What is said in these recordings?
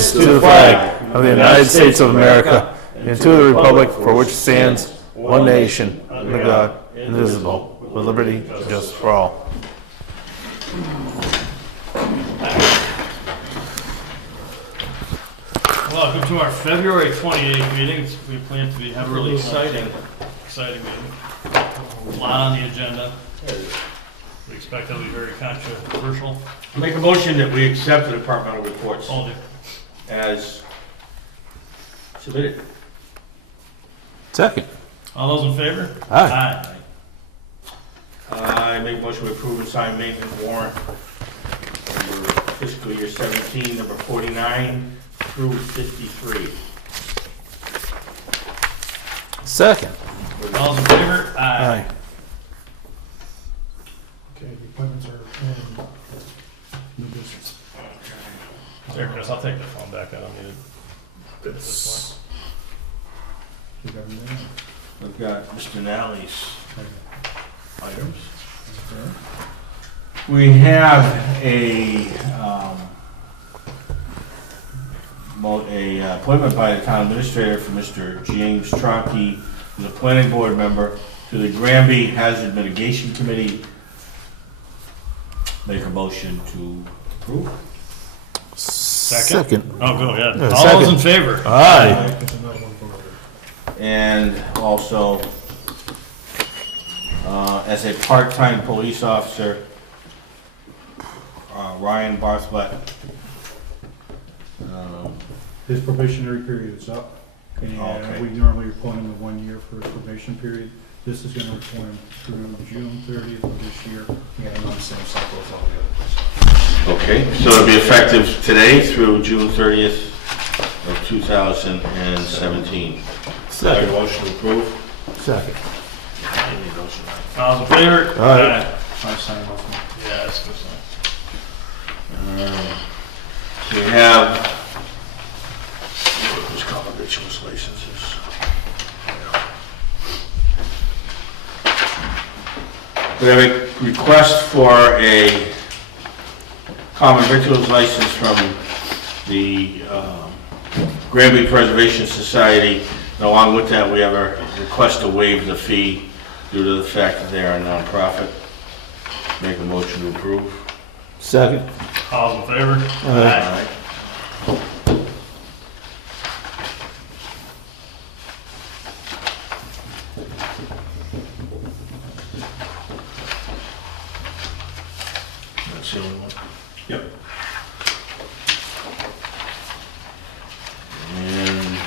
allegiance to the flag of the United States of America and to the republic for which it stands, one nation, under God, indivisible, with liberty and justice for all. Welcome to our February 28th meeting. We plan to have a really exciting meeting. A lot on the agenda. We expect it'll be very controversial. Make a motion that we accept the departmental reports as submitted. Second. All those in favor? Aye. I make a motion to approve and sign maintenance warrant for fiscal year 17, number 49 through 53. Second. All those in favor? Aye. Okay, the appointments are in new business. There, Chris, I'll take the phone back. I don't need it. It's, we got everything? We've got Mr. Nally's items. Okay. We have a appointment by the town administrator for Mr. James Tronky, who's a planning board member, to the Granby Hazard Mitigation Committee. Make a motion to approve. Second. Oh, go ahead. Yeah, All second. those in favor? Aye. There's another one for order. And also, as a part-time police officer, Ryan Bartlett. His probationary period is up, and Okay. we normally appoint him to 1 year for his probation period. This is gonna appoint him through June 30th of this year, and on the same cycle as all the others. Okay, so it'll be effective today through June 30th of 2017. Second. Motion to approve. Second. All those in favor? Aye. I sign off on it. Yeah, that's good. So we have, who's common victuals licenses? We have a request for a common victuals license from the Granby Preservation Society. And along with that, we have a request to waive the fee due to the fact that they are a nonprofit. Make a motion to approve. Second. All those in favor? Aye. That's the only one. Yep. And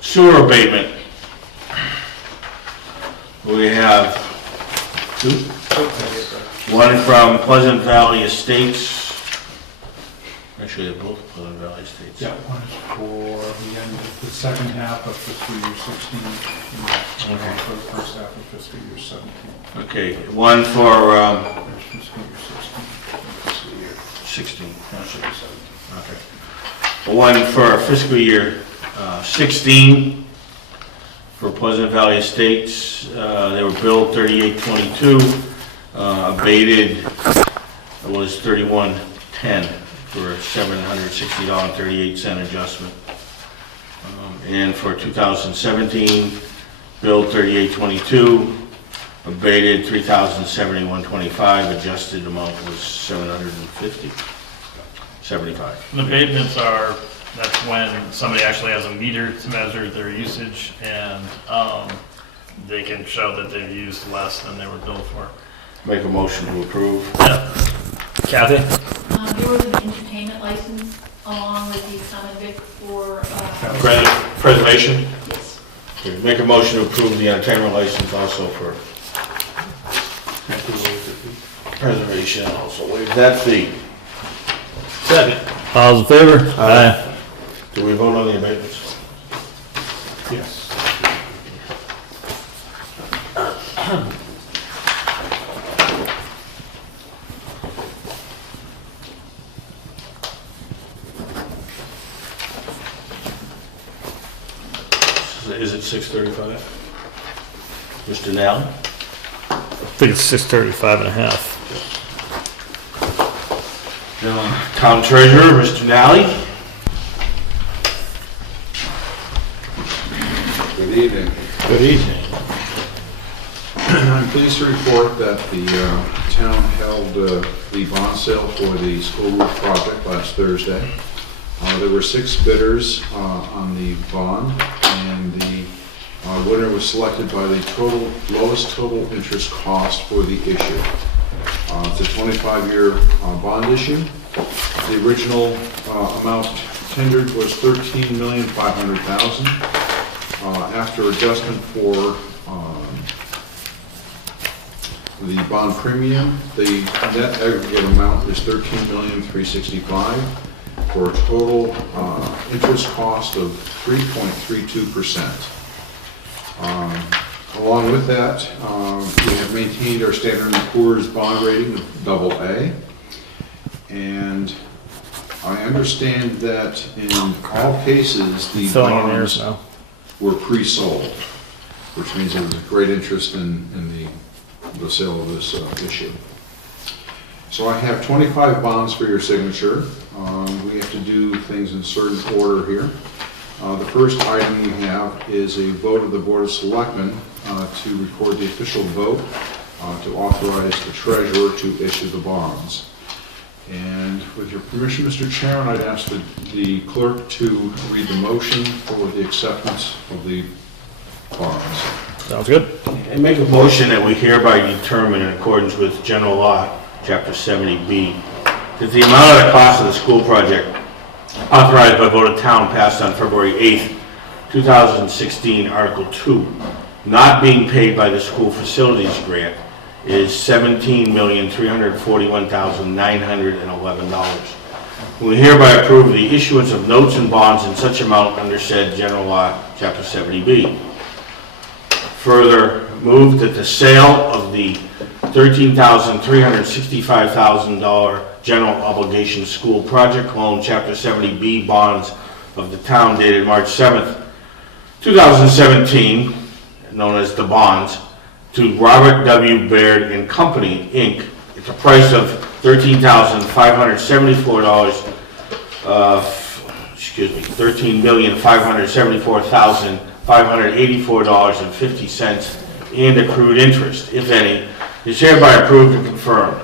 sewer abatement. We have two. One from Pleasant Valley Estates. Actually, they're both Pleasant Valley Estates. Yeah, one is for the end of the second half of fiscal year 16, and one for the first half of fiscal year 17. Okay, one for There's fiscal year 16, and fiscal year 16. that should be 17. Okay. One for fiscal year 16 for Pleasant Valley Estates. They were billed 3822. Abated was 3110 for a $760.38 adjustment. And for 2017, billed 3822, abated 3071.25, adjusted amount was 750.75. The abatements are, that's when somebody actually has a meter to measure their usage, and they can show that they've used less than they were billed for. Make a motion to approve. Yeah. Kathy? There was an entertainment license along with the common vic for, Preservation. yes. Okay, make a motion to approve the entertainment license also for preservation, also waive that fee. Second. All those in favor? Aye. Do we vote on the abatements? Yes. Is it 6:35? Mr. Nally? I think it's 635 and a half. Town Treasurer, Mr. Nally. Good evening. Good evening. I'm pleased to report that the town held the bond sale for the school roof project last Thursday. There were 6 bidders on the bond, and the winner was selected by the lowest total interest cost for the issue. It's a 25-year bond issue. The original amount tendered was $13,500,000. After adjustment for the bond premium, the net aggregate amount is $13,365,000 for a total interest cost of 3.32%. Along with that, we have maintained our Standard & Poor's bond rating of AA, and I understand that in all cases, the Filling in errors bonds now. were pre-sold, which means there was a great interest in the sale of this issue. So I have 25 bonds for your signature. We have to do things in certain order here. The first item we have is a vote of the Board of Selectmen to record the official vote to authorize the treasurer to issue the bonds. And with your permission, Mr. Chairman, I'd ask the clerk to read the motion for the acceptance of the bonds. Sounds good. I make a motion that we hereby determine, in accordance with General Law, Chapter 70B, that the amount of the cost of the school project authorized by vote of town passed on February 8th, 2016, Article 2, not being paid by the school facilities grant, is $17,341,911. We hereby approve the issuance of notes and bonds in such amount under said General Law, Chapter 70B. Further, move that the sale of the $13,365,000 general obligation school project loan, Chapter 70B bonds of the town dated March 7th, 2017, known as the bonds, to Robert W. Baird and Company, Inc., at the price of $13,574,584,584.50 and accrued interest, if any, is hereby approved and confirmed.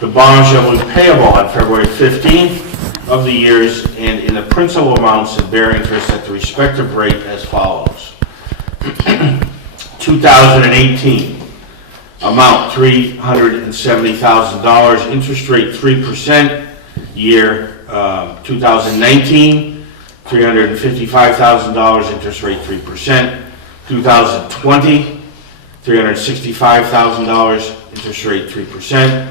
The bond shall be payable on February 15th of the years and in the principal amounts that bear interest at the respective rate as follows. 2018, amount $370,000, interest rate 3%. Year 2019, $355,000, interest rate 3%. 2020, $365,000, interest rate 3%.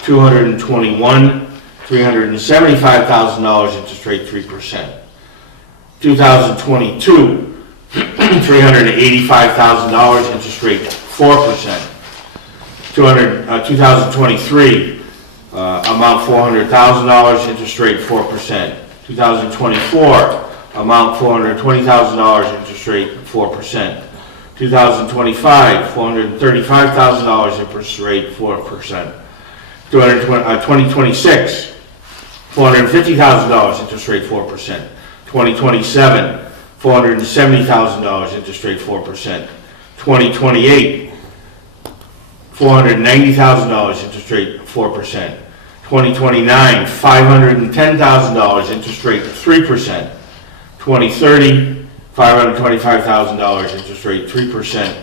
221, $375,000, interest rate 3%. 2022, $385,000, interest rate 4%. 2023, amount $400,000, interest rate 4%. 2024, amount $420,000, interest rate 4%. 2025, $435,000, interest rate 4%. 2026, $450,000, interest rate 4%. 2027, $470,000, interest rate 4%. 2028, $490,000, interest rate 4%. 2029, $510,000, interest rate 3%. 2030, $525,000, interest rate 3%.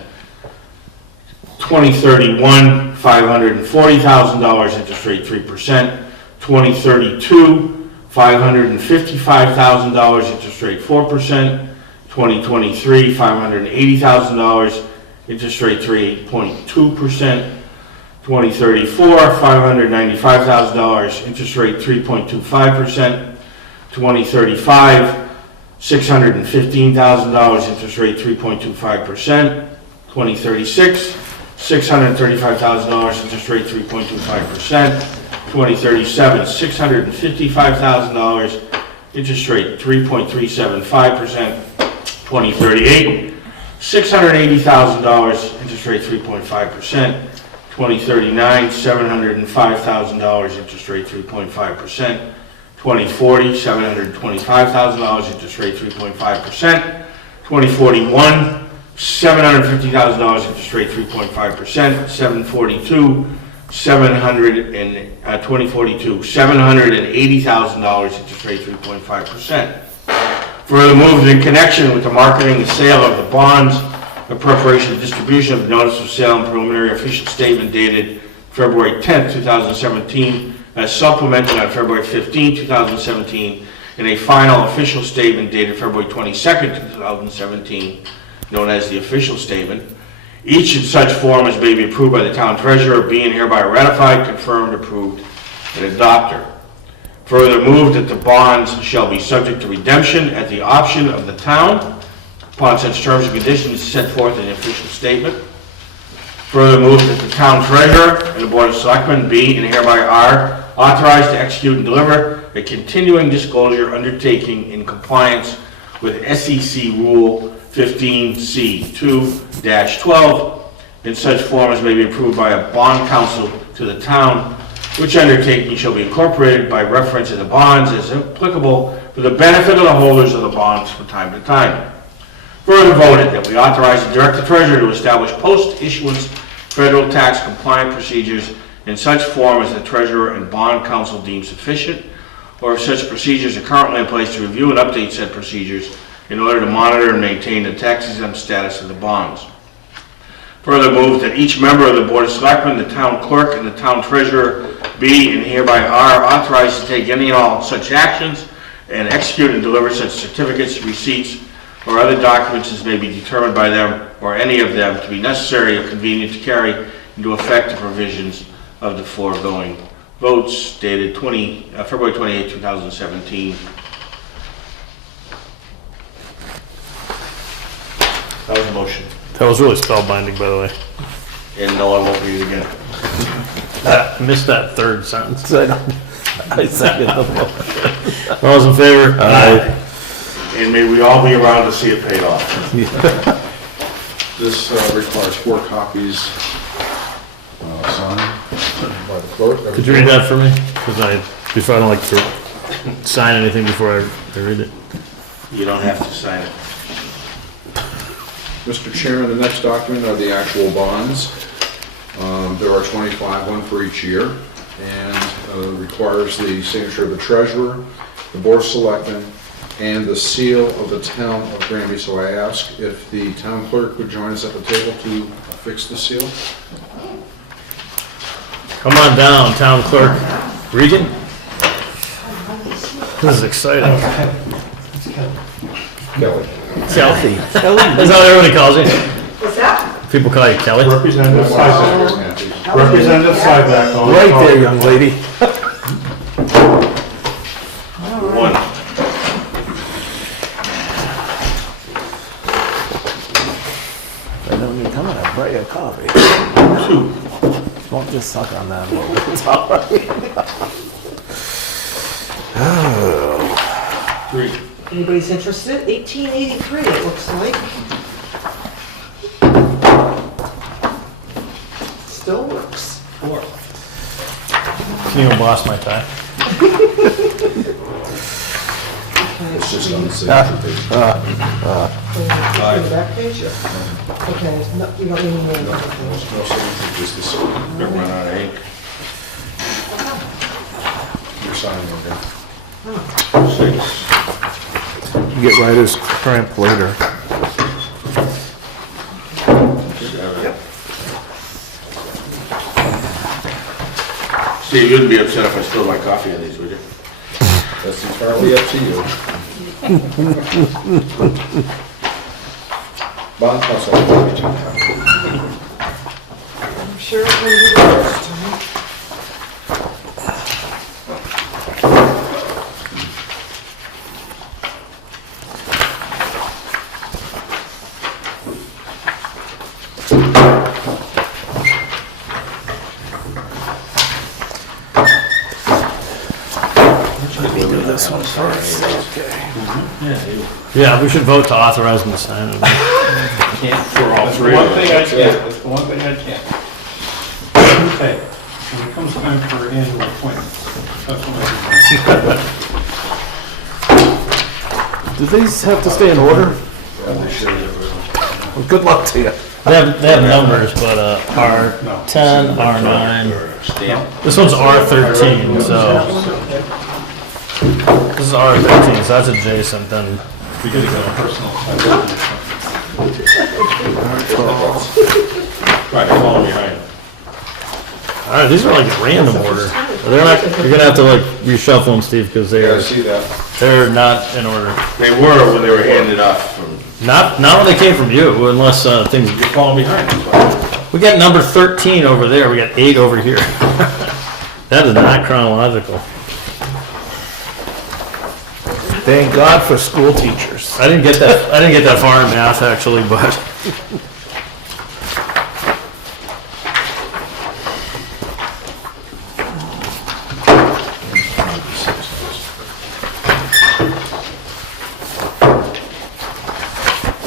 2031, $540,000, interest rate 3%. 2032, $555,000, interest rate 4%. 2023, $580,000, interest rate 3.2%. 2034, $595,000, interest rate 3.25%. 2035, $615,000, interest rate 3.25%. 2036, $635,000, interest rate 3.25%. 2037, $655,000, interest rate 3.375%. 2038, $680,000, interest rate 3.5%. 2039, $705,000, interest rate 3.5%. 2040, $725,000, interest rate 3.5%. 2041, $750,000, interest rate 3.5%. 2042, $780,000, interest rate 3.5%. Further moved in connection with the marketing and sale of the bonds, the preparation and distribution of the notice of sale and preliminary official statement dated February 10th, 2017, as supplemented on February 15th, 2017, and a final official statement dated February 22nd, 2017, known as the official statement, each in such form as may be approved by the town treasurer, being hereby ratified, confirmed, approved, and adopted. Further moved that the bonds shall be subject to redemption at the option of the town upon such terms and conditions set forth in the official statement. Further moved that the town treasurer and the board of selectmen be and hereby are authorized to execute and deliver a continuing disclosure undertaking in compliance with SEC Rule 15C2-12 in such form as may be approved by a bond council to the town, which undertaking shall be incorporated by reference in the bonds as applicable for the benefit of the holders of the bonds from time to time. Further voted that we authorize the director treasurer to establish post-issuance federal tax compliant procedures in such form as the treasurer and bond council deem sufficient, or if such procedures are currently in place, to review and update said procedures in order to monitor and maintain the tax-exempt status of the bonds. Further moved that each member of the Board of Selectmen, the town clerk, and the town treasurer be and hereby are authorized to take any and all such actions and execute and deliver such certificates, receipts, or other documents as may be determined by them or any of them to be necessary or convenient to carry into effect the provisions of the foregoing votes dated February 28, 2017. That was a motion. That was really spellbinding, by the way. And no, I won't read it again. I missed that third sentence. I second the motion. All those in favor? Aye. And may we all be around to see it paid off. This requires 4 copies signed by the clerk. Could you read that for me? Because I don't like to sign anything before I read it. You don't have to sign it. Mr. Chairman, the next document are the actual bonds. There are 25, one for each year, and requires the signature of the treasurer, the board of selectmen, and the seal of the town of Granby. So I ask if the town clerk would join us at the table to affix the seal. Come on down, town clerk. Regan? This is exciting. Kelly. Kelly. That's how everybody calls you. What's that? People call you Kelly. Representative Syback. Representative Syback. Right there, young lady. One. I don't need come on, I'll buy you a coffee. Two. Won't just suck on that a little bit. It's all right. Three. Anybody's interested? 1883, it looks like. Still works. Four. Can you emboss my tie? It's just on the signature page. The back page? Okay, no, you don't need more. No signature, just the seal. They're running out of ink. You're signing over. Six. You get writer's cramp later. Seven. Steve, you wouldn't be upset if I spilled my coffee on these, would you? That's entirely up to you. Bond council. I'm sure it's going to be the first time. This one first, okay. Yeah, we should vote to authorize him to sign it. For all three of them. That's the one thing I can't. Hey, when it comes time for annual appointments, that's when I Do these have to stay in order? Well, good luck to you. They have numbers, but R10, R9. This one's R13, so this is R13, so that's adjacent. Then we could go personal. Right, follow behind. All right, these are like random order. They're not. You're gonna have to like reshuffle them, Steve, because Yeah, I see that. they're not in order. They were when they were handed off from, Not when they came from you, unless things. you're following behind, that's why. We got number 13 over there. We got 8 over here. That is not chronological. Thank God for school teachers. I didn't get that far in math actually, but.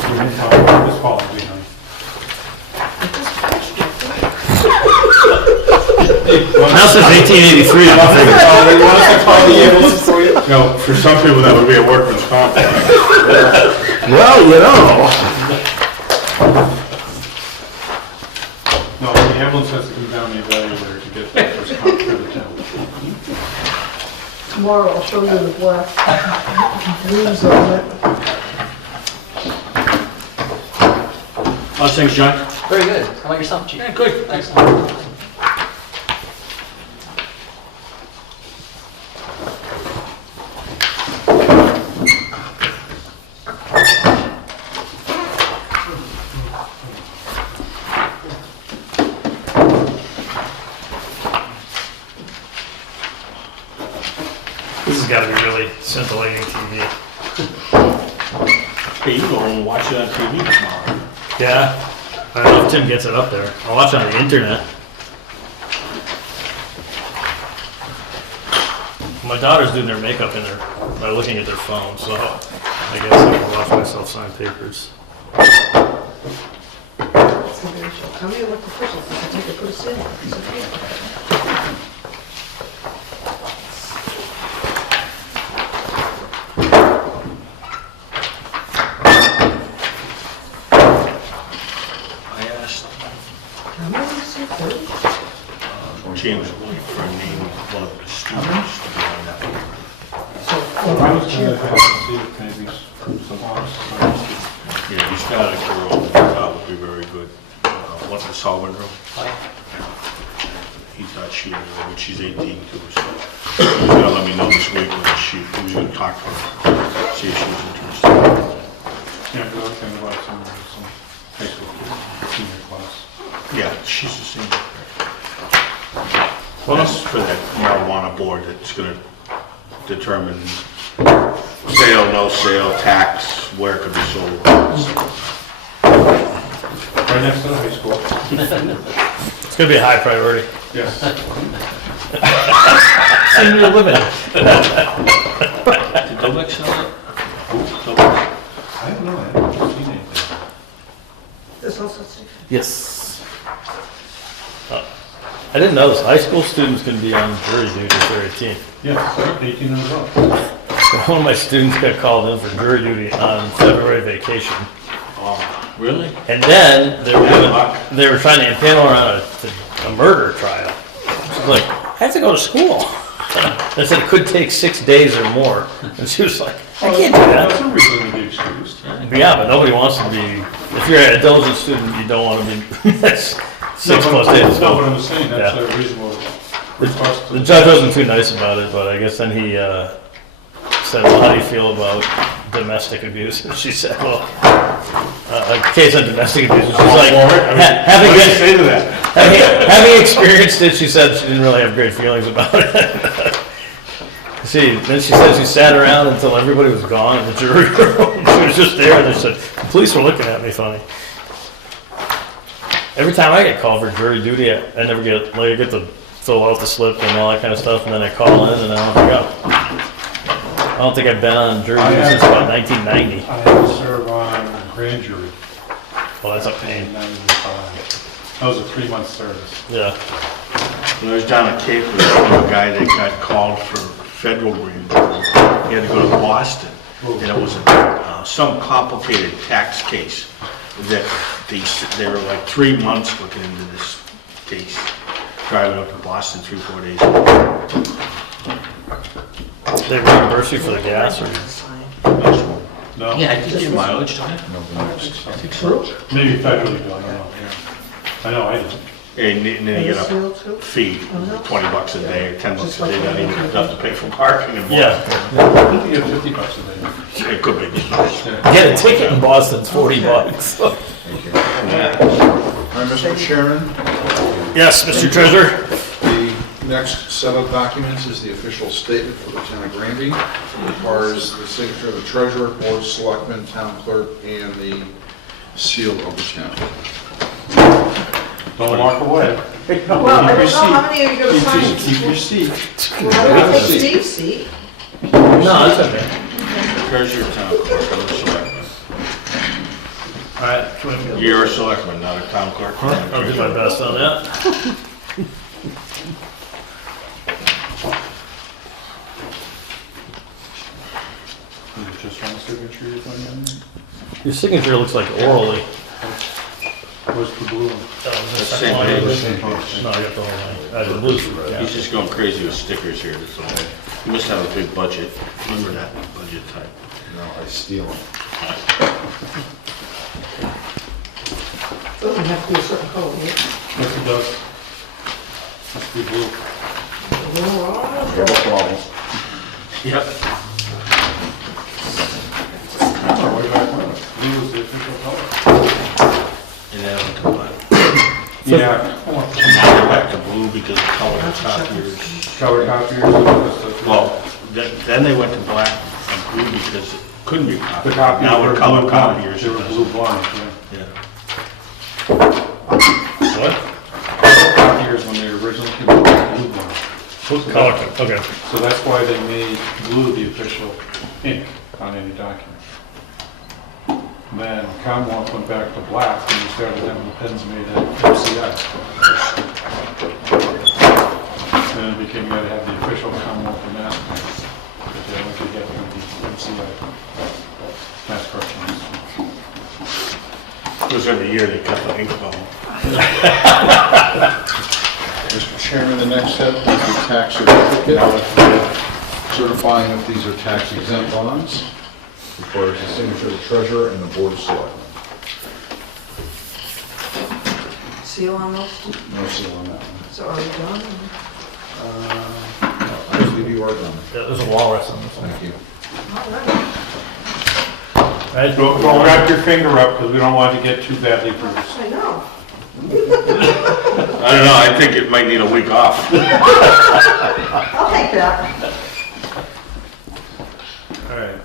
This falls behind. Now says 1883. I figured. No, for some people that would be a workman's comp. Well, you know. No, the ambulance has to come down the evaluator to get the first comp for the town. Tomorrow I'll show you the black leaves on it. How's things, John? Very good. How about yourself, Chief? Yeah, good. Excellent. This has got to be really scintillating TV. Hey, you go and watch it on TV tomorrow. Yeah. I don't know if Tim gets it up there. I'll watch it on the internet. My daughter's doing their makeup in by looking at their phone, so I guess I can watch myself sign papers. How many elected officials does it take to put us in? I asked How many is it? 30? James White for a name of one of the students to be on that board. I was gonna have to see if maybe some arms. Yeah, he's got a girl that would be very good. What's the Solomon girl? He thought she was, but she's 18 too, so he's gonna let me know this week when he was gonna talk to her, see if she was interested. Yeah, the other thing about some high school senior class. Yeah, she's a senior. Well, that's for that marijuana board that's gonna determine sale, no sale, tax, where it could be sold. Right next to the high school. It's going to be a high priority. Yes. Senior living. Did Dobek sell it? I don't know, I haven't seen anything. This also safe. Yes. I didn't know this. High school students can be on jury duty if they're 18. Yes, 18 and above. One of my students got called in for jury duty on February vacation. Oh, really? And then they were trying to impanel her on a murder trial. She's like, I have to go to school. I said it could take 6 days or more. And she was like, I can't do That's that. a reason to be excused. Yeah, but nobody wants to be, if you're a diligent student, you don't want to be, that's 6 plus days. No, but I'm saying that's Yeah. a reasonable request. The judge wasn't too nice about it, but I guess then he said, well, how do you feel about domestic abuse? And she said, well, a case of domestic abuse. And she's like, having What did you say to that? having experienced it, she said she didn't really have great feelings about it. Then she said she sat around until everybody was gone in the jury room. She was just there, and they said, the police were looking at me funny. Every time I get called for jury duty, I never get, like, I get to fill out the slip and all that kind of stuff, and then I call in and I don't think I've been on jury duty since about 1990. I had to serve on grand jury Well, that's a in pain. 95. That was a 3-month service. Yeah. When I was down at Cape, there was a guy that got called for federal grand jury. He had to go to Boston, and it was some complicated tax case that they were like 3 months looking into this case, driving up to Boston 3-4 days. They reimburse you for the gas or? No, Yeah, I think your mileage, don't it? I think so. maybe federally, I don't know. I know, I didn't. And then you get a fee, $20 a day or $10 a day, not even enough to pay for parking and more. Yeah. I think you get $50 a day. It could be. Get a ticket in Boston's $40. All right, Mr. Chairman, Yes, Mr. Treasurer. the next set of documents is the official statement for the town of Granby. It requires the signature of the treasurer, board of selectmen, town clerk, and the seal of the town. Don't walk away. Well, I don't know how many are you gonna sign? Keep your seat. Well, I'm gonna take Steve's seat. No, it's okay. Treasurer, town clerk, I'm a selectman. All right. You're a selectman, not a town clerk. I'll do my best on that. Just one signature you're putting in there? Your signature looks like orally. Where's the blue one? That's the same page. No, I got the whole line. I did blue. He's just going crazy with stickers here, that's all. You must have a big budget. Remember that budget type. No, I steal them. Doesn't have to be a certain color, yeah? Yes, it does. Must be blue. No problem. Yep. Oh, way back when. Blue was the official color. And then went to black. Yeah. Now they're back to blue because of color copiers. Color copiers and all that stuff. Well, then they went to black and blue because it couldn't be The copied. copies Now were we're color blue copiers. They were blue blind, yeah. Yeah. What? Copiers when they originally came out, were blue blind. Color, okay. So that's why they made blue the official ink on any document. Then Commonwealth went back to black and we started having the pens made at MCI. Then it became, you had to have the official Commonwealth and Mass pens, but they only could get from the MCI Mass corrections. It was every year they cut the ink bubble. Mr. Chairman, the next step is the tax certificate, certifying if these are tax exempt bonds. Requires the signature of the treasurer and the board of selectmen. Seal on those? No seal on that one. So are we done? No, I believe you are done. Yeah, there's a walrus on this one. Thank you. All right. Right? Don't wrap your finger up because we don't want to get too badly bruised. I know. I don't know, I think it might need a week off. I'll take that. All right.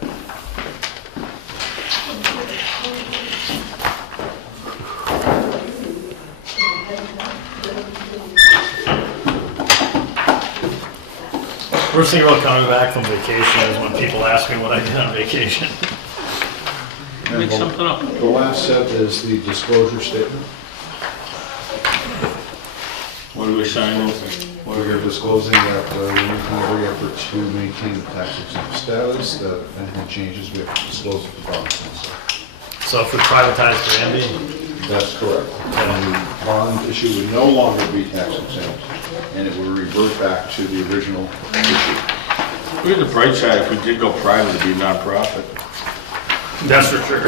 Worst thing about coming back from vacation is when people ask me what I did on vacation. Make something up. The last set is the disclosure statement. What do we sign? We're disclosing that we make every effort to maintain the tax exempt status, that if anything changes, we have to disclose it to bond council. So if we privatize Granby, That's correct. And the bond issue would no longer be tax exempt, and it would revert back to the original issue. Look at the bright side, if we did go private, it'd be a nonprofit. that's for sure.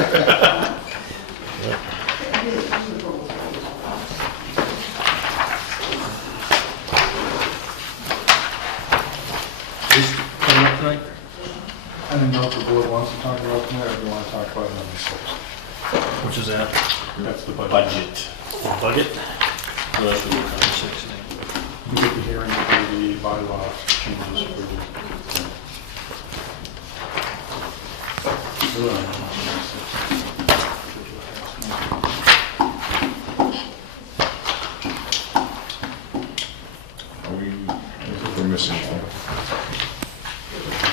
This coming up tonight? I don't know if the board wants to talk about tonight or if you want to talk about it on the 6th. Which is that? That's the budget. Budget. Budget? So that's what we're on the 6th. You get the hearing for the bylaw changes for We're missing one.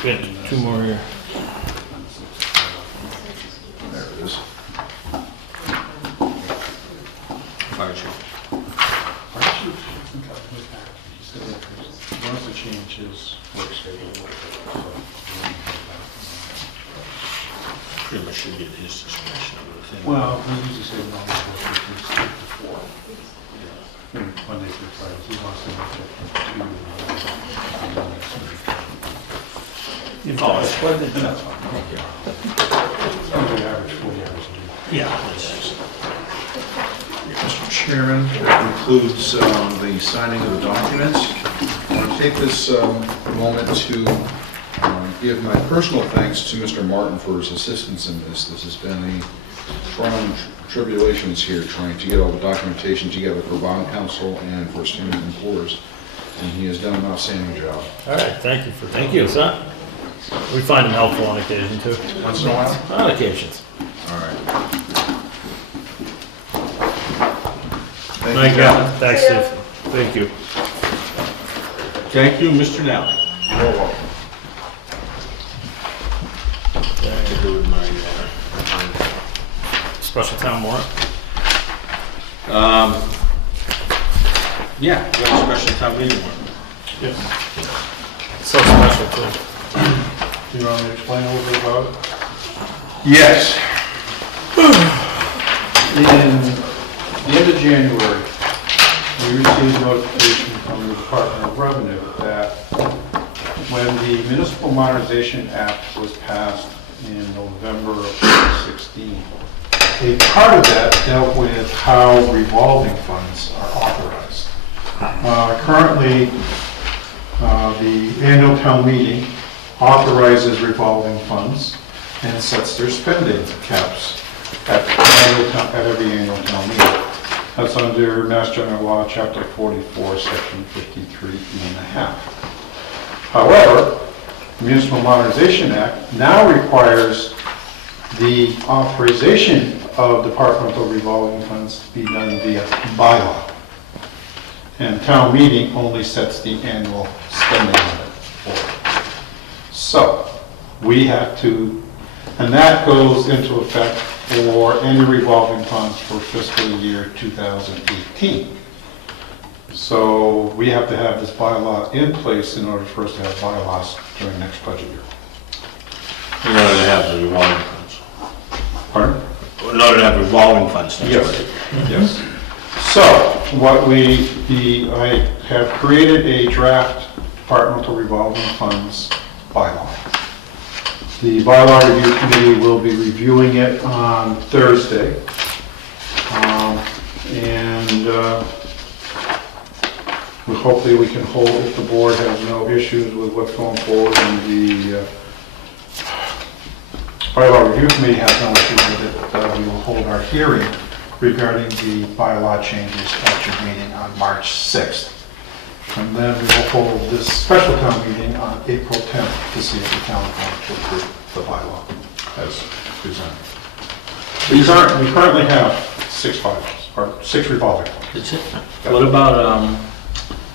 Good, two more here. There it is. Fire chief. pretty much should get his discretion of the thing. Well, we usually say no, before. Monday through Friday, he wants to make it from 2 to next week. Oh, it's quite the, That's fine. It's only average 40 hours a week. yeah, it's, Mr. Chairman, that concludes the signing of the documents. I want to take this moment to give my personal thanks to Mr. Martin for his assistance in this. This has been a trial and tribulations here, trying to get all the documentation together for bond counsel and for student employers, and he has done an outstanding job. All right, thank you, son. We find him helpful on occasion too. Once in a while? On occasions. All right. Thank you. Thanks, Steve. Thank you. thank you, Mr. Nally. To do with my, Special town warrant. yeah, we have a special town meeting one. Yes. So special too. Do you want me to explain a little bit about it? Yes. In the end of January, we received notification from the Department of Revenue that when the Municipal Modernization Act was passed in November of 2016, a part of that dealt with how revolving funds are authorized. Currently, the annual town meeting authorizes revolving funds and sets their spending caps at every annual town meeting. That's under Mass General Law, Chapter 44, Section 53E1/2. However, the Municipal Modernization Act now requires the authorization of departmental revolving funds to be done via bylaw. And town meeting only sets the annual spending limit for it. So, we have to, and that goes into effect for any revolving funds for fiscal year 2018. So, we have to have this bylaw in place in order for us to have bylaws during next budget year. In order to have the revolving funds. Pardon? In order to have revolving funds. that's Yes. right. Yes. So, I have created a draft departmental revolving funds bylaw. The bylaw review committee will be reviewing it on Thursday. Hopefully we can hold, if the board has no issues with what's going forward, and the bylaw review committee has no issues with it, we will hold our hearing regarding the bylaw changes at your meeting on March 6th. And then we will hold this special town meeting on April 10th to see if the town wants to approve the bylaw as presented. We currently have 6 bylaws, or 6 revolving funds. That's it. What about,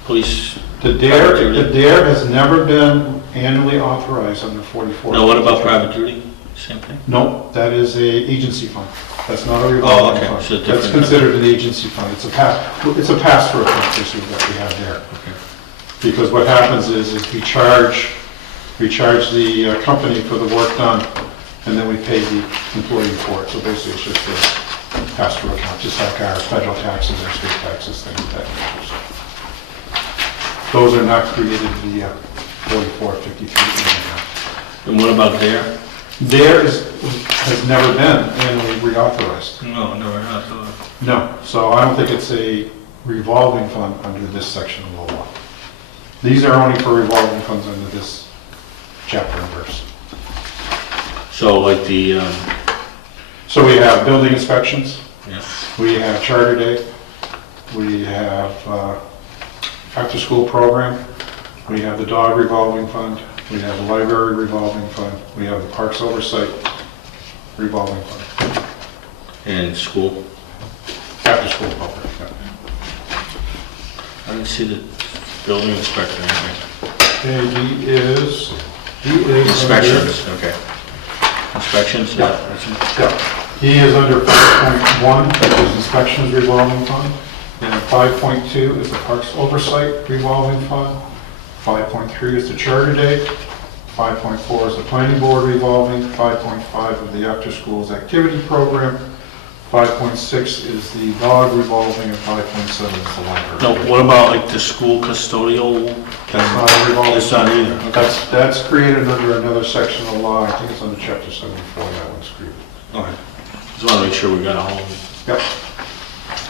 police? The DARE has never been annually authorized under 44. No, what about private duty? Same thing? No, that is a agency fund. That's not a Oh, revolving okay, fund. so That's different. considered an agency fund. It's a pass-through fund issue that we have there. Okay. Because what happens is if we charge the company for the work done, and then we pay the employee for it. So basically, it's just a pass-through account, just like our federal taxes, our state taxes, things of that nature. Those are not created via 44, 53. And what about there? There has never been annually reauthorized. No, never had. No, so I don't think it's a revolving fund under this section of the law. These are only for revolving funds under this chapter and verse. So like the, So we have building inspections, yeah. we have charter day, we have after-school program, we have the dog revolving fund, we have the library revolving fund, we have the parks oversight revolving fund, And school. after-school program. I didn't see the building inspector anyway. And he is Inspections, okay. Inspections, Yeah. Yeah, he is under 5.1, which is inspections revolving fund, and 5.2 is the parks oversight revolving fund, 5.3 is the charter day, 5.4 is the planning board revolving, 5.5 of the after-schools activity program, 5.6 is the dog revolving, and 5.7 is the library. No, what about like the school custodial? That's not a revolving. It's not either. Okay. That's created under another section of law, I think it's under chapter 74, that one's created. Okay. Just want to make sure we got a hold of it. Yep.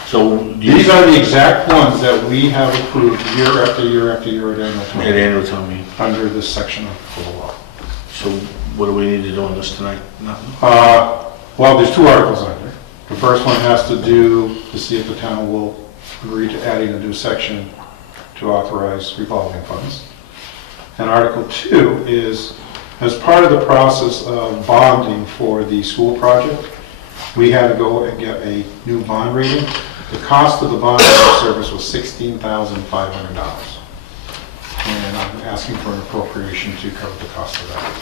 So These are the exact ones that we have approved year after year after year at annual town at meeting annual town meeting. under this section of the law. So what do we need to do on this tonight? Nothing? Well, there's two articles on there. The first one has to do to see if the town will agree to adding a new section to authorize revolving funds. And Article 2 is, as part of the process of bonding for the school project, we had to go and get a new bond rating. The cost of the bond rating service was $16,500. And I'm asking for an appropriation to cover the cost of that.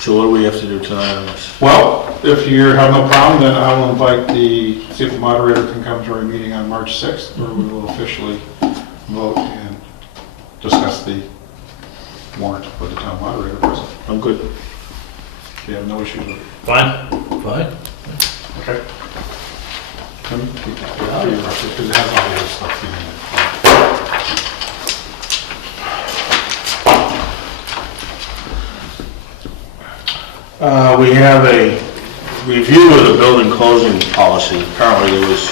So what do we have to do tonight on this? Well, if you have no problem, then I will invite see if the moderator can come to our meeting on March 6th, where we will officially vote and discuss the warrant with the town moderator present. I'm good. You have no issues with it? Fine. Fine. Okay. Let me keep that for you, Russ, because it has all the other stuff in it. We have a review of the building closing policy. Apparently there was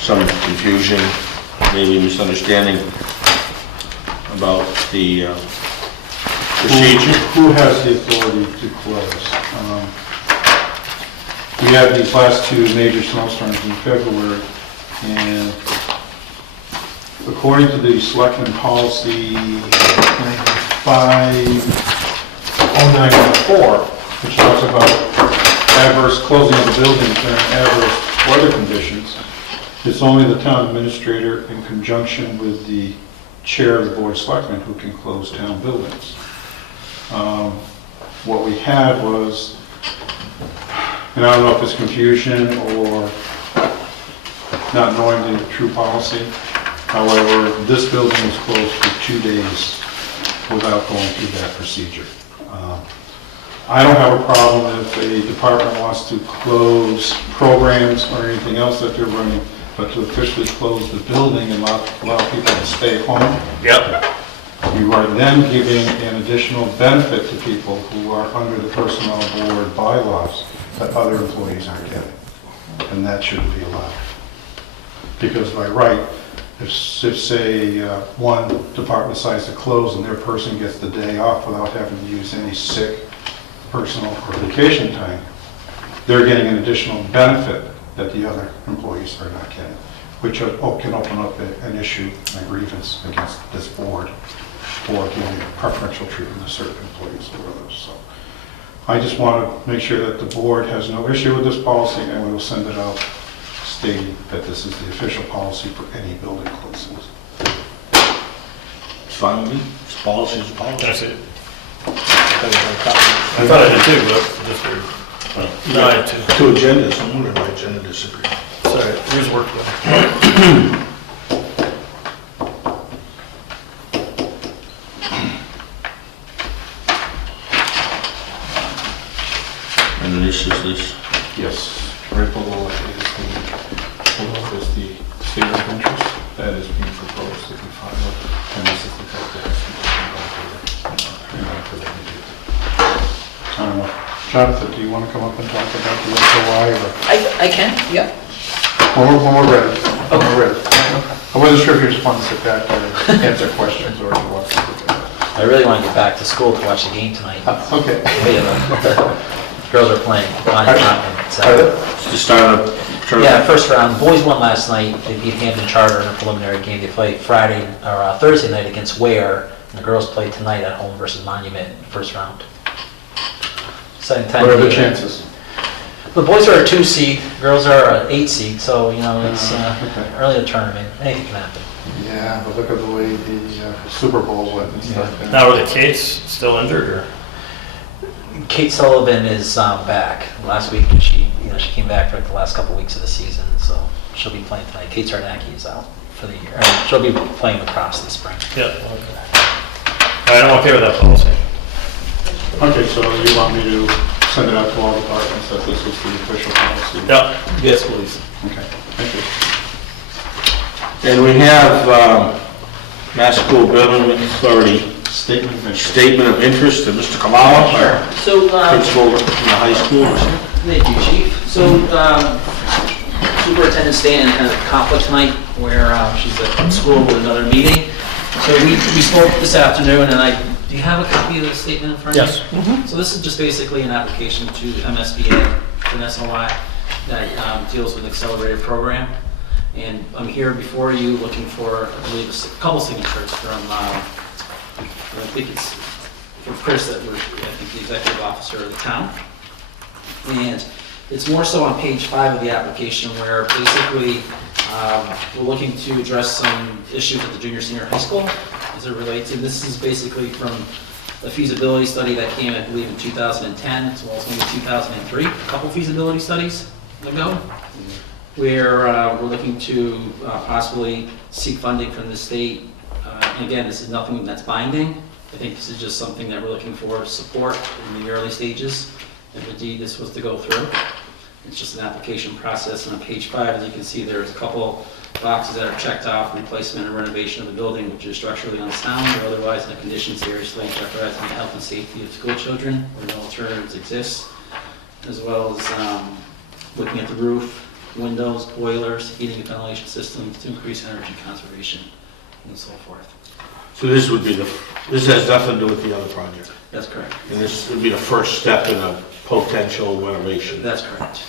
some confusion, maybe misunderstanding about the procedure. Who has the authority to close? We had these last two major snowstorms in February, and according to the Selectmen policy 950904, which talks about adverse closing of the buildings during adverse weather conditions, it's only the town administrator in conjunction with the chair of the board of selectmen who can close town buildings. What we had was, and I don't know if it's confusion or not knowing the true policy, however, this building was closed for 2 days without going through that procedure. I don't have a problem if a department wants to close programs or anything else that they're running, but to officially close the building and allow people to stay home, Yep. you are then giving an additional benefit to people who are under the personnel board bylaws that other employees aren't getting. And that shouldn't be allowed. Because by right, if say one department decides to close and their person gets the day off without having to use any sick, personal, or vacation time, they're getting an additional benefit that the other employees are not getting, which can open up an issue, a grievance against this board for giving preferential treatment to certain employees or others. So I just want to make sure that the board has no issue with this policy, and we will send it out stating that this is the official policy for any building closings. It's fine with me. It's policy, it's policy. That's it. I thought I did too, but just for, well, no, I had two. Two agendas, no wonder my agenda disagreed. Sorry, yours worked well. And this is this. Yes, right below it is the statement of interest that is being proposed to be filed, and this is the type that has to be I don't know. Jonathan, do you want to come up and talk about the SOI or? I can, yep. When we're ready. When we're ready. I wasn't sure if you just wanted to sit back and answer questions or what. I really want to get back to school to watch the game tonight. Okay. Wait a minute. Girls are playing. It's the start of tournament. Yeah, first round. Boys won last night. They beat Hampton Charter in a preliminary game. They play Friday or Thursday night against Ware, and the girls play tonight at home versus Monument, first round. Exciting time. What are the to- chances? The boys are a 2 seed, girls are an 8 seed, so you know it's okay. early in the tournament. Anything can happen. Yeah, but look at the way the Super Bowl went and stuff. Yeah. Now, are the Kates still injured, or? Kate Sullivan is back. Last week she came back for like the last couple weeks of the season, so she'll be playing tonight. Kate Sarnacki is out for for the year. She'll be playing lacrosse this spring. Yeah. Okay. All right, I'm okay with that policy. Okay, so you want me to send it out to all departments that this is the official policy? Yep. Yes, please. Okay, thank you. And we have Mass School Building Authority Statement of interest. Statement of Interest, and Mr. Kamala, our So, principal in the high school. thank you, Chief. So, Superintendent Stan had a conflict tonight where she's at school with another meeting. So we spoke this afternoon, and do you have a copy of the statement in front of you? Yes. So this is just basically an application to MSBA, an SOI, that deals with accelerated program. And I'm here before you looking for, I believe, a couple signatures from, I think it's from Chris, that was, I think, the executive officer of the town. And it's more so on page 5 of the application, where basically we're looking to address some issues at the junior senior high school as it relates to, this is basically from a feasibility study that came, I believe, in 2010, as well as maybe 2003, a couple feasibility studies ago, where we're looking to possibly seek funding from the state. And again, this is nothing that's binding. I think this is just something that we're looking for support in the early stages, if indeed this was to go through. It's just an application process, and on page 5, as you can see, there's a couple boxes that are checked off: replacement and renovation of the building, which is structurally unsound or otherwise in a condition seriously jeopardizing the health and safety of school children, where no alternatives exist, as well as looking at the roof, windows, boilers, heating and ventilation systems to increase energy conservation, and so forth. So this would be this has nothing to do with the other project. That's correct. And this would be the first step in a potential renovation. That's correct.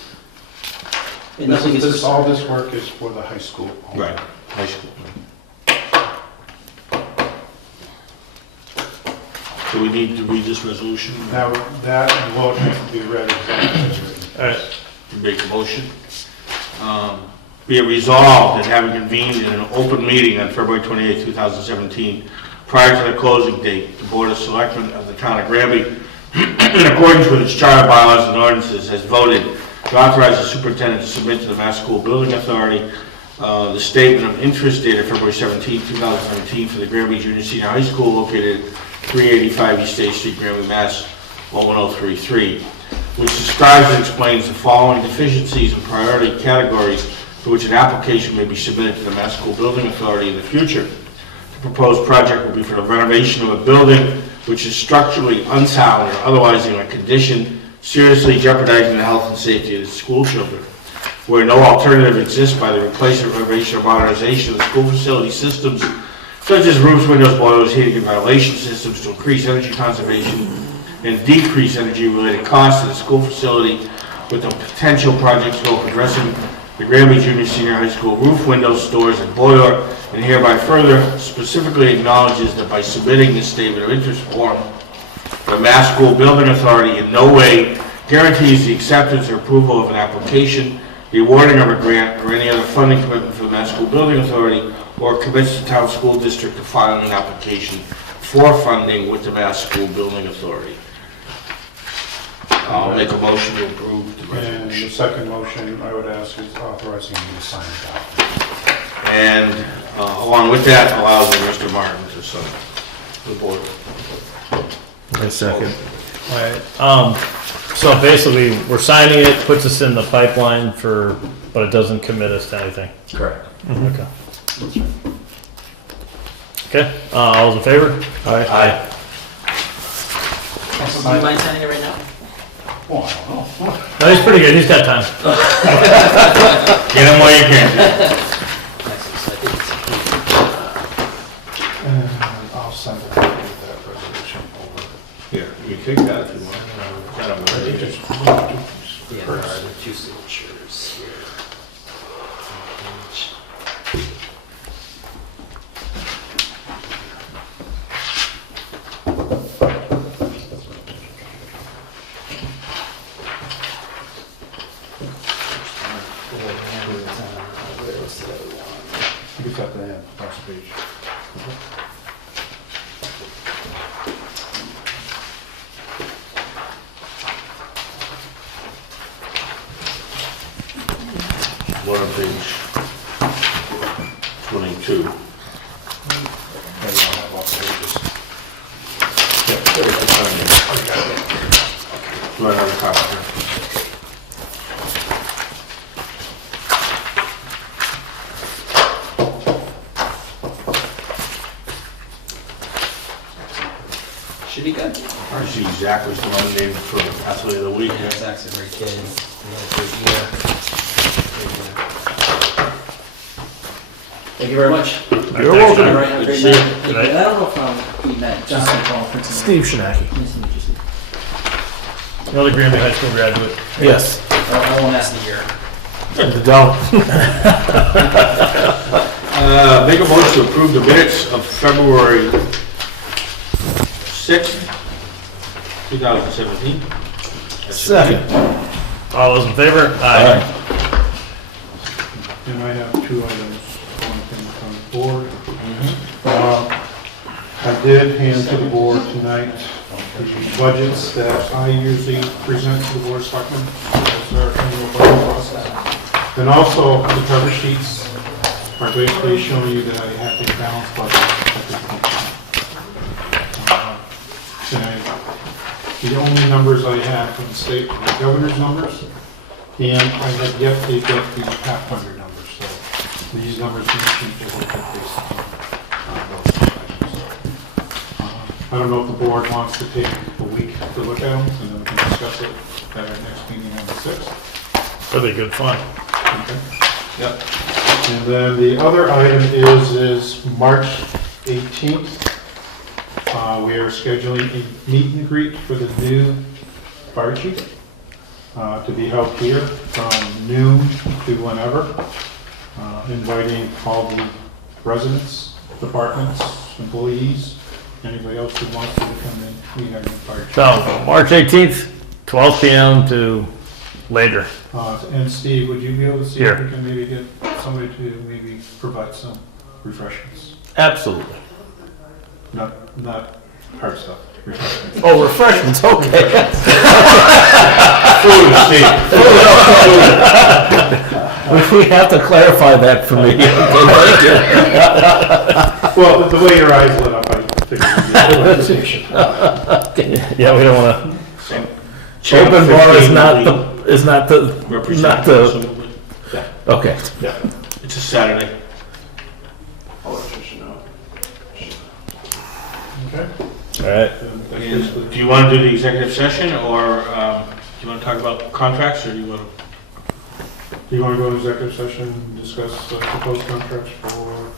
And nothing is All this work is for the high school. only. Right, high school. So we need to read this resolution. Now, that vote has to be read exactly as written. All right. To make a motion. Be it resolved that having convened in an open meeting on February 28, 2017, prior to the closing date, the Board of Selectmen of the Town of Granby, in accordance with its charter, bylaws, and ordinances, has voted to authorize the superintendent to submit to the Mass School Building Authority the statement of interest dated February 17, 2017 for the Granby Junior Senior High School located at 385 East State Street, Granby, Mass. 01033, which describes and explains the following deficiencies and priority categories for which an application may be submitted to the Mass School Building Authority in the future. The proposed project will be for the renovation of a building which is structurally unsound or otherwise in a condition seriously jeopardizing the health and safety of the school children, where no alternative exists by the replacement, renovation, or modernization of the school facility systems, such as roofs, windows, boilers, heating, and ventilation systems to increase energy conservation and decrease energy-related costs of the school facility, with the potential project scope addressing the Granby Junior Senior High School roof, windows, doors, and boiler, and hereby further specifically acknowledges that by submitting this statement of interest form, the Mass School Building Authority in no way guarantees the acceptance or approval of an application, the awarding of a grant, or any other funding commitment for the Mass School Building Authority, or commits the town school district to filing an application for funding with the Mass School Building Authority. I'll make a motion to approve the And the resolution. second motion I would ask is authorizing me to sign it out. And along with that, allows Mr. Martin to sign the board. A second. All right. So basically, we're signing it, puts us in the pipeline but it doesn't commit us to anything. correct. Okay. Okay, all those in favor? Aye. Do you mind signing it right now? Oh, I don't know. No, he's pretty good, he's got time. Get him while you can. Excellent. So I think it's- And I'll send it with that resolution over. Here, you take that if you want. I don't want They to. just- Yeah, there are the two signatures here. It's at the end, last page. One on page 22. two. Maybe I'll have all pages. Yeah, there it is. Do I have a copy here? Should be good. Actually, Zach was the one named for athlete of the week. Yeah, Zach's a great kid. He had a great year. Thank you very much. You're welcome. All right, have a great Good to see night. you. And I don't know if we met. Johnson Paul, Princeton. Steve Shinaki. Nice to meet you, Steve. Another Granby High School graduate. Yes. I won't ask the year. Don't. Make a motion to approve the minutes of February 6th, 2017. Second. All those in favor? Aye. And I have two items, one thing from the board. I did hand to the board tonight the budgets that I usually present to the board of selectmen as our annual budget process. And also the cover sheets are basically showing you that I have a balanced budget at this point. The only numbers I have from the state are the governor's numbers, and I have yet to get the Pathfinder numbers, so these numbers can change just a bit based on those items. I don't know if the board wants to take a week to look at them, and then we can discuss it at our next meeting on the 6th. That'd be good fun. Okay. Yep. And then the other item is March 18th. We are scheduling a meet and greet for the new fire chief to be held here from noon to whenever, inviting all the residents, departments, employees, anybody else who wants to come in, meet our new fire chief. So, March 18th, 12 p.m. to later. And Steve, would you be able to see Here. if we can maybe get somebody to maybe provide some refreshments? Absolutely. Not hard stuff. Refreshments. Oh, refreshments, okay. We have to clarify that for me. Well, the way your eyes lit up, I figured you'd get a Yeah, we don't want to. Open bar is not the, okay. It's a Saturday. I'll let you know. Okay. All right. And do you want to do the executive session, or do you want to talk about contracts, or do you want to? Do you want to go to executive session and discuss proposed contracts for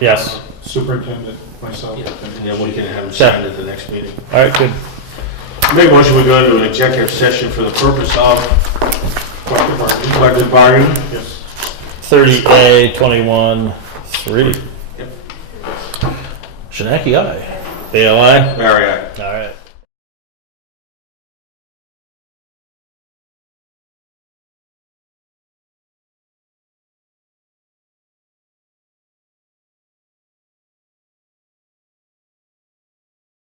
Yes. superintendent, myself? and Yeah, we can have them Sure. signed at the next meeting. All right, good. Make a motion, we go into an executive session for the purpose of Collective bargaining? collective bargaining. Yes. 30A 21-3. Yep. Shinaki, aye. ALI? Barry, aye. All right.